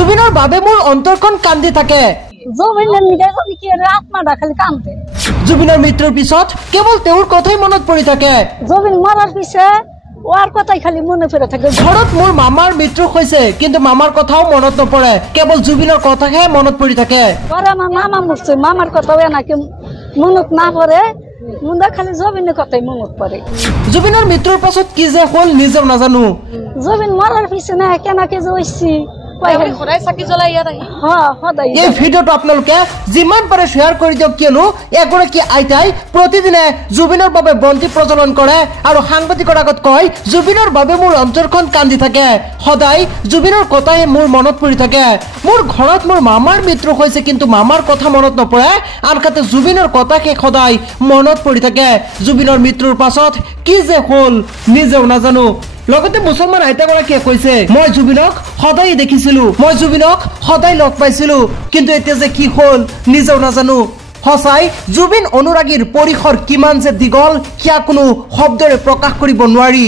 জুবিনৰ বাবে মোৰ অন্তৰখন কান্দি থাকে। জুবিনৰ মৃত্যুৰ পিছত কেৱল তেওঁৰ কথাই মনত পৰি থাকে। জুবিন মৰাৰ পিছে ওৰ কথাই খালি মনে পড়ে থাকে। ঘৰত মোৰ মামাৰ মৃত্যু হৈছে কিন্তু মামাৰ কথাও মনত নপৰে, কেৱল জুবিনৰ কথাহে মনত পৰি থাকে। পরে আমার মামা মরছে, মামার কথাও নাকি মনত না পড়ে, মুন্দা খালি জুবিনের কথাই মনত পড়ে। জুবিনৰ মৃত্যুৰ পাছত কি যে হল নিজেও নাজানো। জুবিন মরার পিছে না কেনাকে যে হইছি এই ভিডিঅ'টো আপোনালোকে যিমান পাৰে শ্বেয়াৰ কৰি দিয়ক, কিয়নো এগৰাকী আইতাই প্ৰতিদিনে জুবিনৰ বাবে বন্তি প্ৰজ্বলন কৰে আৰু সাংবাদিকৰ আগত কয় জুবিনৰ বাবে মোৰ অন্তৰখন কান্দি থাকে, সদায় জুবিনৰ কথাই মোৰ মনত পৰি থাকে। মোৰ ঘৰত মোৰ মামাৰ মৃত্যু হৈছে কিন্তু মামাৰ কথা মনত নপৰে, আনহাতে জুবিনৰ কথাকে সদায় মনত পৰি থাকে। জুবিনৰ মৃত্যুৰ পাছত কি যে হল নিজেও নাজানো। লগতে মুছলমান আইতাগৰাকীয়ে কৈছে মই জুবিনক সদায় দেখিছিলো, মই জুবিনক সদায় লগ পাইছিলো, কিন্তু এতিয়া যে কি হল নিজেও নাজানো। সঁচাই জুবিন অনুৰাগীৰ পৰিসৰ কিমান যে দীঘল সেয়া কোনো শব্দৰে প্ৰকাশ কৰিব নোৱাৰি।